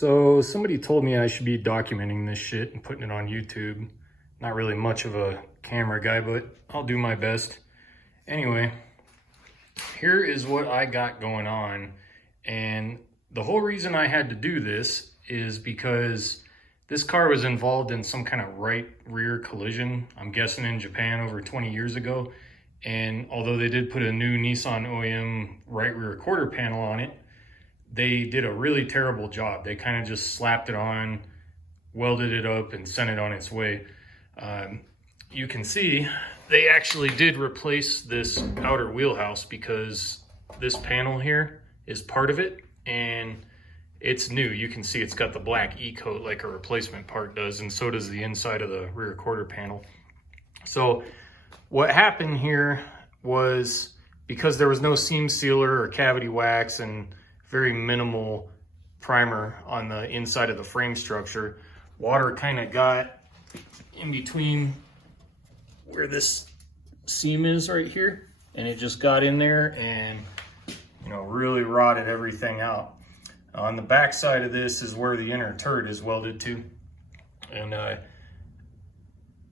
So somebody told me I should be documenting this shit and putting it on YouTube. Not really much of a camera guy, but I'll do my best. Anyway, here is what I got going on. And the whole reason I had to do this is because this car was involved in some kind of right rear collision, I'm guessing in Japan over 20 years ago. And although they did put a new Nissan OEM right rear quarter panel on it, they did a really terrible job. They kind of just slapped it on, welded it up, and sent it on its way. You can see they actually did replace this outer wheelhouse because this panel here is part of it, and it's new. You can see it's got the black E-coat like a replacement part does, and so does the inside of the rear quarter panel. So what happened here was, because there was no seam sealer or cavity wax and very minimal primer on the inside of the frame structure, water kind of got in between where this seam is right here, and it just got in there and, you know, really rotted everything out. On the back side of this is where the inner turret is welded to, and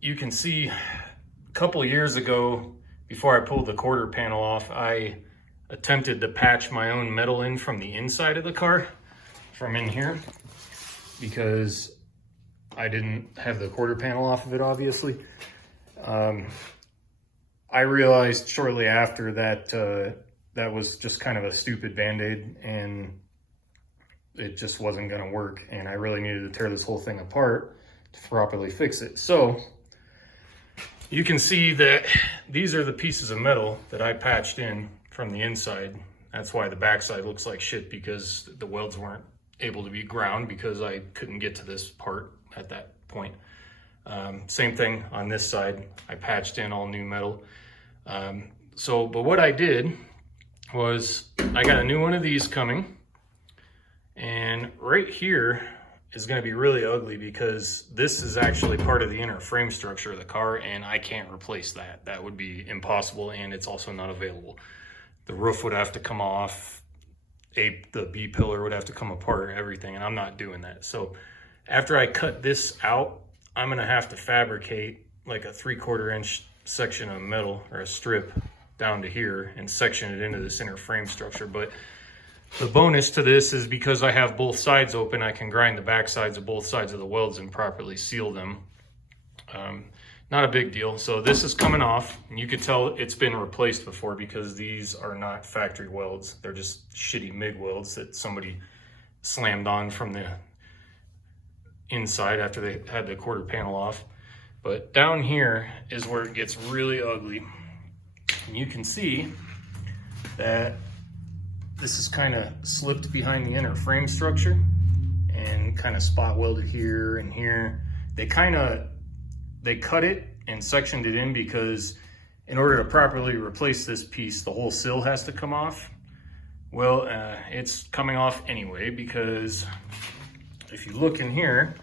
you can see a couple years ago, before I pulled the quarter panel off, I attempted to patch my own metal in from the inside of the car, from in here, because I didn't have the quarter panel off of it, obviously. I realized shortly after that that was just kind of a stupid band-aid, and it just wasn't gonna work, and I really needed to tear this whole thing apart to properly fix it. So you can see that these are the pieces of metal that I patched in from the inside. That's why the backside looks like shit, because the welds weren't able to be ground because I couldn't get to this part at that point. Same thing on this side. I patched in all new metal. But what I did was I got a new one of these coming, and right here is going to be really ugly because this is actually part of the inner frame structure of the car, and I can't replace that. That would be impossible, and it's also not available. The roof would have to come off, the B pillar would have to come apart, everything, and I'm not doing that. So after I cut this out, I'm gonna have to fabricate like a 3/4 inch section of metal, or a strip, down to here and section it into this inner frame structure. But the bonus to this is, because I have both sides open, I can grind the back sides of both sides of the welds and properly seal them. Not a big deal. So this is coming off, and you could tell it's been replaced before because these are not factory welds. They're just shitty MIG welds that somebody slammed on from the inside after they had the quarter panel off. But down here is where it gets really ugly. And you can see that this is kind of slipped behind the inner frame structure and kind of spot welded here and here. They cut it and sectioned it in because in order to properly replace this piece, the whole sill has to come off. Well, it's coming off anyway, because if you look in here,